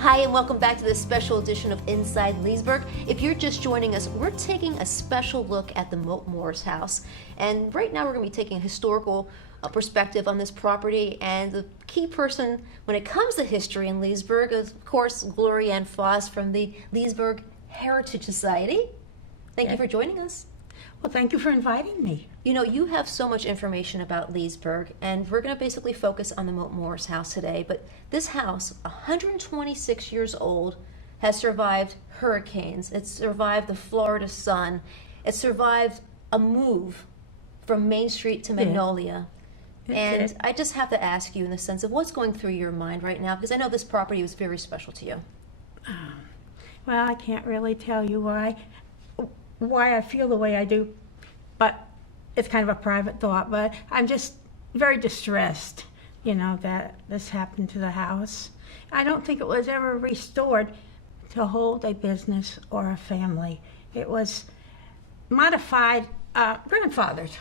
Hi, and welcome back to this special edition of Inside Leesburg. If you're just joining us, we're taking a special look at the Mote house. And right now we're going to be taking a historical perspective on this property. And the key person when it comes to history in Leesburg is, of course, Gloria Ann Foss from the Leesburg Heritage Society. Thank you for joining us. Well, thank you for inviting me. You know, you have so much information about Leesburg, and we're going to basically focus on the Mote house today. But this house, 126 years old, has survived hurricanes. It's survived the Florida sun. It survived a move from Main Street to Magnolia. And I just have to ask you in the sense of what's going through your mind right now, because I know this property was very special to you. Well, I can't really tell you why I feel the way I do, but it's kind of a private thought. But I'm just very distressed, you know, that this happened to the house. I don't think it was ever restored to hold a business or a family. It was modified, grandfathered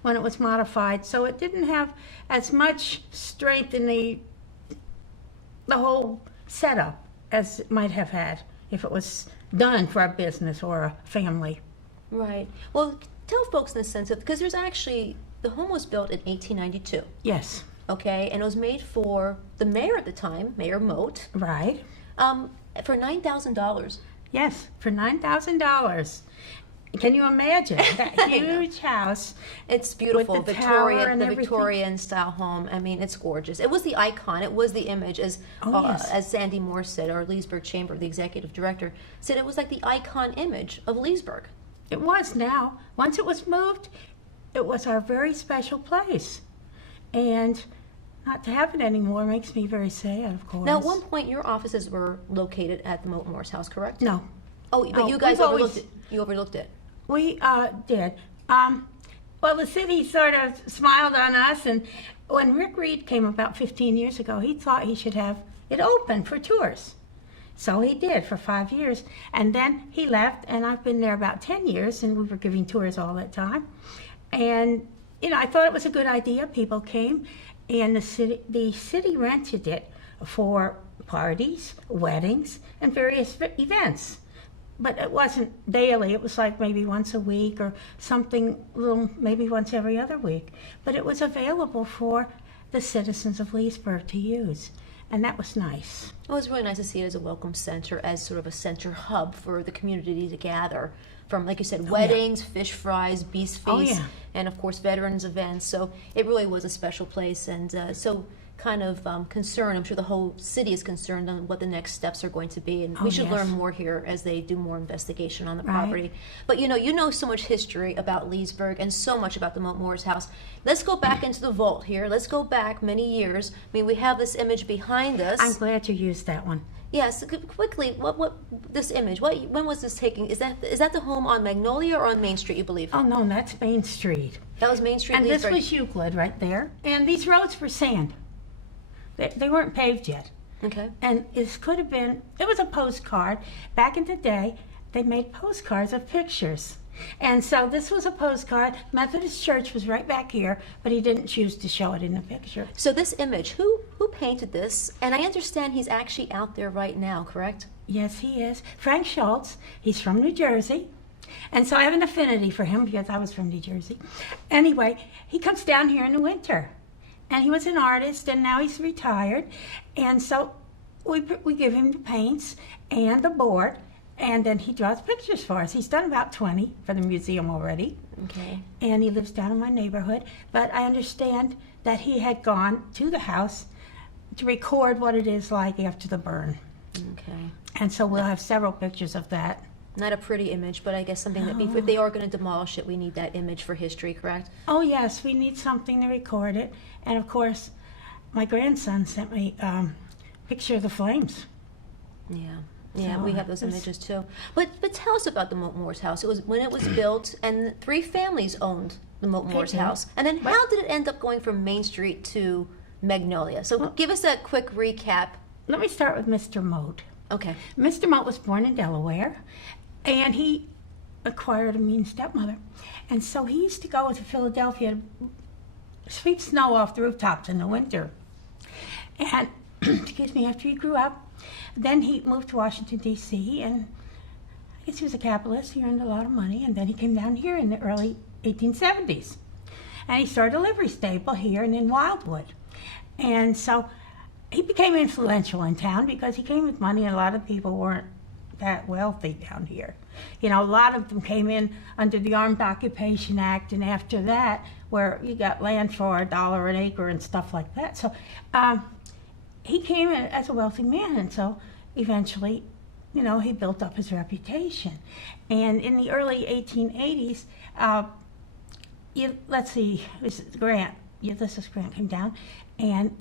when it was modified, so it didn't have as much strength in the whole setup as it might have had if it was done for a business or a family. Right. Well, tell folks in the sense of, because there's actually, the home was built in 1892. Yes. Okay, and it was made for the mayor at the time, Mayor Mote. Right. For $9,000. Yes, for $9,000. Can you imagine that huge house? It's beautiful, with the tower and the everything. Victorian style home. I mean, it's gorgeous. It was the icon. It was the image, as Sandy Moore said, our Leesburg Chamber, the executive director, said it was like the icon image of Leesburg. It was now. Once it was moved, it was our very special place. And not to have it anymore makes me very sad, of course. Now, at one point, your offices were located at the Mote house, correct? No. Oh, but you guys overlooked it. You overlooked it. We did. Well, the city sort of smiled on us, and when Rick Reed came about 15 years ago, he thought he should have it open for tours. So he did for 5 years, and then he left, and I've been there about 10 years, and we were giving tours all that time. And, you know, I thought it was a good idea. People came, and the city rented it for parties, weddings, and various events. But it wasn't daily. It was like maybe once a week or something little, maybe once every other week. But it was available for the citizens of Leesburg to use, and that was nice. It was really nice to see it as a welcome center, as sort of a center hub for the community to gather from, like you said, weddings, fish fries, beast feasts, and of course veterans events. So it really was a special place, and so kind of concerned. I'm sure the whole city is concerned on what the next steps are going to be, and we should learn more here as they do more investigation on the property. But you know so much history about Leesburg and so much about the Mote house. Let's go back into the vault here. Let's go back many years. I mean, we have this image behind us. I'm glad you used that one. Yes, quickly. What this image? When was this taken? Is that the home on Magnolia or on Main Street? You believe? Oh no, that's Main Street. That was Main Street. And Leesburg. This was Euclid right there. And these roads were sand. They weren't paved yet. Okay. And it could have been, it was a postcard. Back in the day, they made postcards of pictures. And so this was a postcard. Methodist Church was right back here, but he didn't choose to show it in the picture. So this image, who painted this? And I understand he's actually out there right now, correct? Yes, he is. Frank Schultz. He's from New Jersey. And so I have an affinity for him because I was from New Jersey. Anyway, he comes down here in the winter. And he was an artist, and now he's retired. And so we give him the paints and the board, and then he draws pictures for us. He's done about 20 for the museum already. Okay. And he lives down in my neighborhood. But I understand that he had gone to the house to record what it is like after the burn. Okay. And so we'll have several pictures of that. Not a pretty image, but I guess something that if they are going to demolish it, we need that image for history, correct? Oh yes, we need something to record it. And of course, my grandson sent me a picture of the flames. Yeah, so we have those images too. But tell us about the Mote house. It was when it was built, and 3 families owned the Mote house. And then how did it end up going from Main Street to Magnolia? So give us a quick recap. Let me start with Mr. Mote. Okay. Mr. Mote was born in Delaware, and he acquired a mean stepmother. And so he used to go to Philadelphia to sweep snow off the rooftops in the winter. And, excuse me, after he grew up, Then he moved to Washington, D.C., and I guess he was a capitalist. He earned a lot of money, and then he came down here in the early 1870s. And he started a livery stable here and in Wildwood. And so he became influential in town because he came with money, and a lot of people weren't that wealthy down here. You know, a lot of them came in under the Armed Occupation Act, and after that, where you got land for $1 an acre and stuff like that. So he came in as a wealthy man, and so eventually, you know, he built up his reputation. And in the early 1880s, let's see, Ulysses Grant came down, and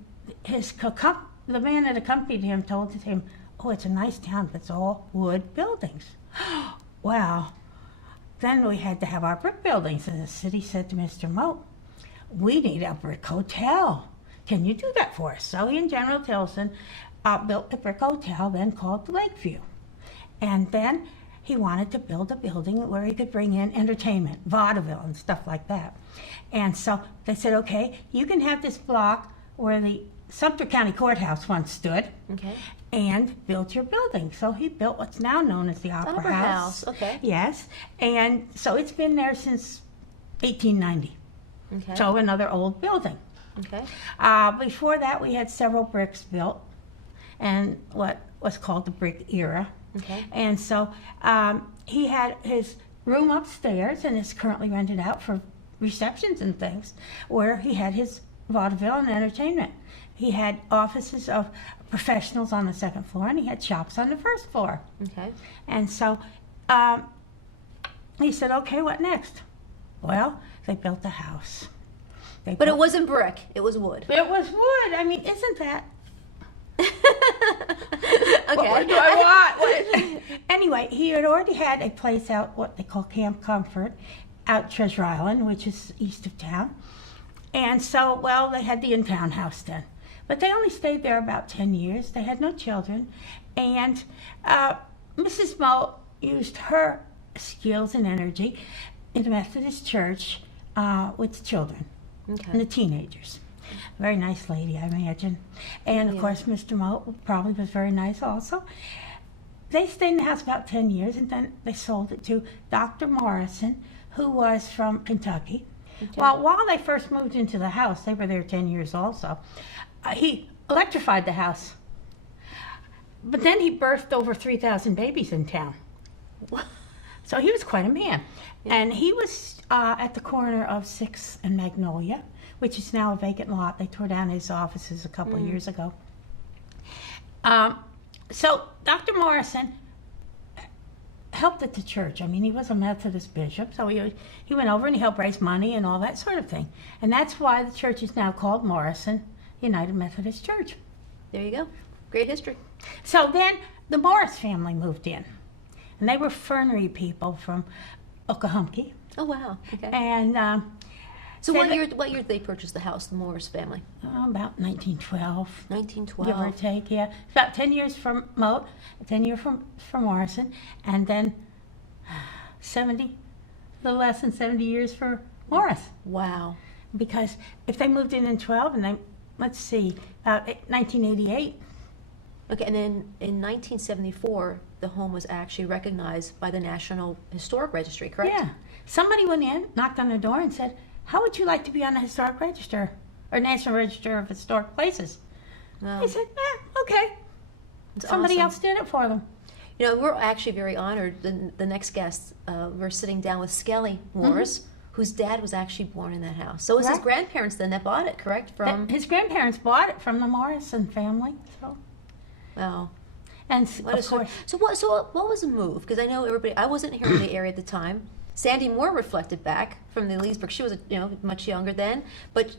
the man that accompanied him told him, "Oh, it's a nice town, but it's all wood buildings." Wow. Then we had to have our brick buildings, and the city said to Mr. Mote, "We need a brick hotel. Can you do that for us?" So he and General Tilson built a brick hotel, then called Lakeview. And then he wanted to build a building where he could bring in entertainment, vaudeville, and stuff like that. And so they said, "Okay, you can have this block where the Sumter County Courthouse once stood, Okay. and build your building." So he built what's now known as the Opera House. Okay. Yes, and so it's been there since 1890. Okay. So another old building. Okay. Before that, we had several bricks built, and what was called the brick era. Okay. And so he had his room upstairs, and it's currently rented out for receptions and things, where he had his vaudeville and entertainment. He had offices of professionals on the second floor, and he had shops on the first floor. Okay. And so he said, "Okay, what next?" Well, they built a house. But it wasn't brick, it was wood. It was wood. I mean, isn't that... Okay. What more do I want? Anyway, he had already had a place out, what they call Camp Comfort, out Treasure Island, which is east of town. And so, well, they had the in-town house then. But they only stayed there about 10 years. They had no children. And Mrs. Mote used her skills and energy in the Methodist church with the children and the teenagers. Very nice lady, I imagine. And of course, Mr. Mote probably was very nice also. They stayed in the house about 10 years, and then they sold it to Dr. Morrison, who was from Kentucky. Okay. Well, while they first moved into the house, they were there 10 years also, he electrified the house. But then he birthed over 3,000 babies in town. So he was quite a man. Yeah. And he was at the corner of 6th and Magnolia, which is now a vacant lot. They tore down his offices a couple of years ago. So Dr. Morrison helped at the church. I mean, he was a Methodist bishop, so he went over and he helped raise money and all that sort of thing. And that's why the church is now called Morrison United Methodist Church. There you go. Great history. So then the Morris family moved in. And they were fernery people from Oklahoma. Oh, wow. Okay. And so what year did they purchase the house, the Morris family? About 1912. 1912. Give or take, yeah. About 10 years from Mote, 10 years from Morrison, and then 70, a little less than 70 years for Morris. Wow. Because if they moved in 12, and they, let's see, about 1988. Okay, and then in 1974, the home was actually recognized by the National Historic Registry, correct? Yeah. Somebody went in, knocked on the door, and said, "How would you like to be on the Historic Register, or National Register of Historic Places?" They said, "Okay." Somebody else did it for them. You know, we're actually very honored. The next guest, we're sitting down with Skelly Morris, whose dad was actually born in that house. So it was his grandparents then that bought it, correct? His grandparents bought it from the Morrison family. So. Wow. And of course. So what was the move? Because I know everybody. I wasn't here in the area at the time. Sandy Moore reflected back from the Leesburg. She was, much younger then. But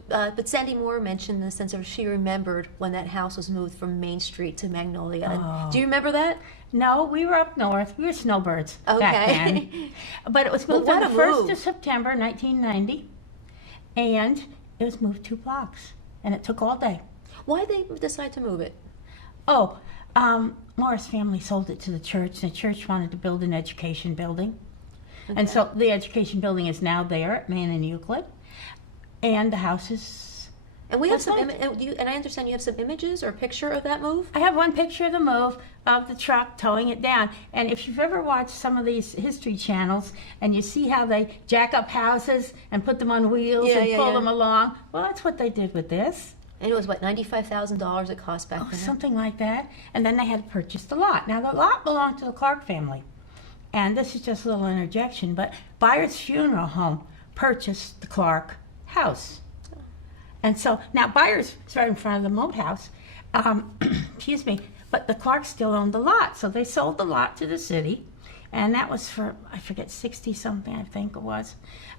Sandy Moore mentioned in the sense of she remembered when that house was moved from Main Street to Magnolia. Oh. Do you remember that? No, we were up north. We were snowbirds back then. But it was moved on the 1st of September, 1990. And it was moved 2 blocks. And it took all day. Why did they decide to move it? Oh, Morris family sold it to the church. The church wanted to build an education building. Okay. And so the education building is now there at Main and Euclid. And the house is And we have some, and I understand you have some images or a picture of that move? I have one picture of the move of the truck towing it down. And if you've ever watched some of these history channels and you see how they jack up houses and put them on wheels and pull them along, well, that's what they did with this. And it was, what, $95,000 it cost back then? Something like that. And then they had purchased the lot. Now, the lot belonged to the Clark family. And this is just a little interjection, but Byers Funeral Home purchased the Clark house. And so now Byers is right in front of the Mote house, excuse me, but the Clarks still owned the lot. So they sold the lot to the city, and that was for, I forget, 60 something, I think it was.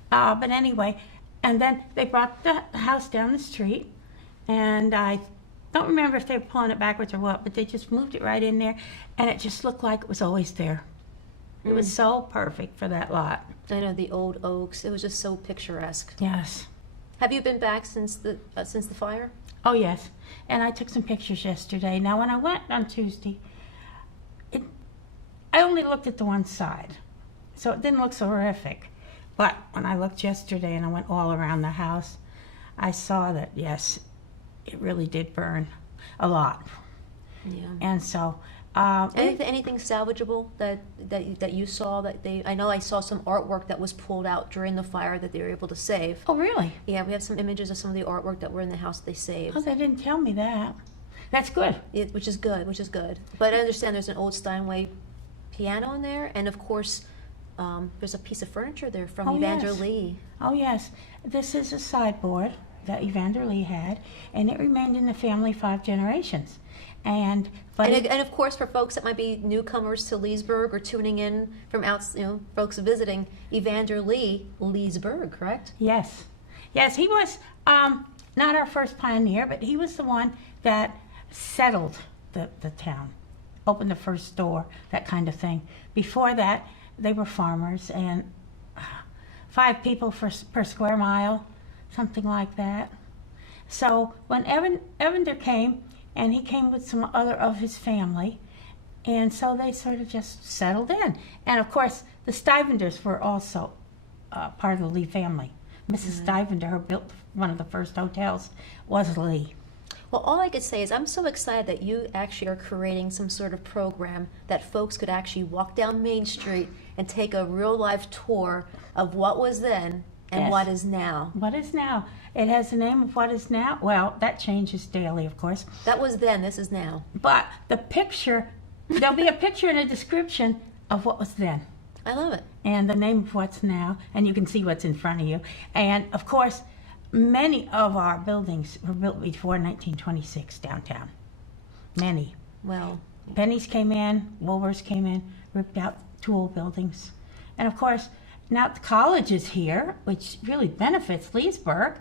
But anyway, and then they brought the house down the street, and I don't remember if they were pulling it backwards or what, but they just moved it right in there, and it just looked like it was always there. It was so perfect for that lot. I know, the old oaks. It was just so picturesque. Yes. Have you been back since the fire? Oh, yes. And I took some pictures yesterday. Now, when I went on Tuesday, I only looked at the one side, so it didn't look so horrific. But when I looked yesterday and I went all around the house, I saw that, yes, it really did burn a lot. Yeah. And so... anything salvageable that you saw I know I saw some artwork that was pulled out during the fire that they were able to save. Oh, really? Yeah, we have some images of some of the artwork that were in the house that they saved. Oh, they didn't tell me that. That's good. Which is good. But I understand there's an old Steinway piano in there, and of course there's a piece of furniture there from Evander Lee. Oh, yes. This is a sideboard that Evander Lee had, and it remained in the family 5 generations. And of course, for folks that might be newcomers to Leesburg or tuning in from folks visiting, Evander Lee, Leesburg, correct? Yes. Yes, he was not our first pioneer, but he was the one that settled the town, opened the first store, that kind of thing. Before that, they were farmers, and 5 people per square mile, something like that. So when Evander came, and he came with some other of his family, and so they sort of just settled in. And of course, the Stivenders were also part of the Lee family. Mrs. Stivender, who built one of the first hotels, was Lee. Well, all I could say is I'm so excited that you actually are creating some sort of program that folks could actually walk down Main Street and take a real life tour of what was then and what is now. What is now? It has the name of what is now. Well, that changes daily, of course. That was then, this is now. But the picture, there'll be a picture and a description of what was then. I love it. And the name of what's now, and you can see what's in front of you. And of course, many of our buildings were built before 1926 downtown. Many. Well. Penny's came in, Woolworths came in, ripped out 2 old buildings. And of course, now the college is here, which really benefits Leesburg.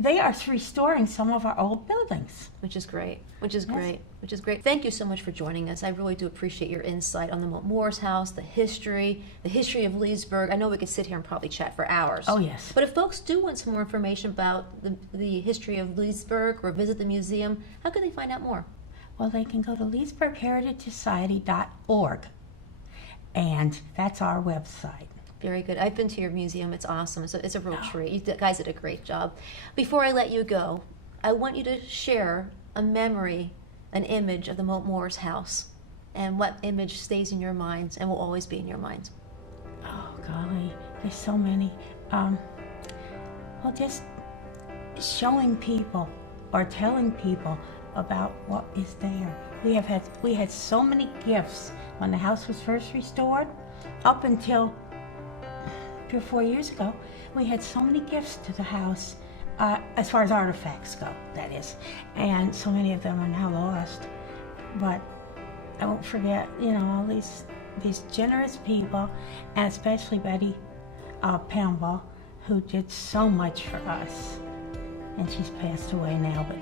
They are restoring some of our old buildings. Which is great. Thank you so much for joining us. I really do appreciate your insight on the Mote Moore's house, the history of Leesburg. I know we could sit here and probably chat for hours. Oh, yes. But if folks do want some more information about the history of Leesburg or visit the museum, how can they find out more? Well, they can go to leesburgheritagesociety.org, and that's our website. Very good. I've been to your museum. It's awesome. It's a real treat. You guys did a great job. Before I let you go, I want you to share a memory, an image of the Mote Moore's house, and what image stays in your minds and will always be in your minds. Oh, golly. There's so many. Well, just showing people or telling people about what is there. We had so many gifts when the house was first restored, up until 3 or 4 years ago. We had so many gifts to the house, as far as artifacts go, that is, and so many of them are now lost. But I won't forget, all these generous people, and especially Betty Poundball, who did so much for us. And she's passed away now, but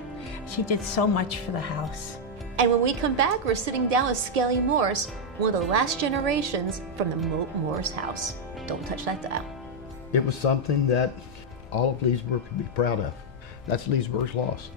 she did so much for the house. And when we come back, we're sitting down with Skelly Morse, one of the last generations from the Mote Moore's house. Don't touch that dial. It was something that all of Leesburg could be proud of. That's Leesburg's loss.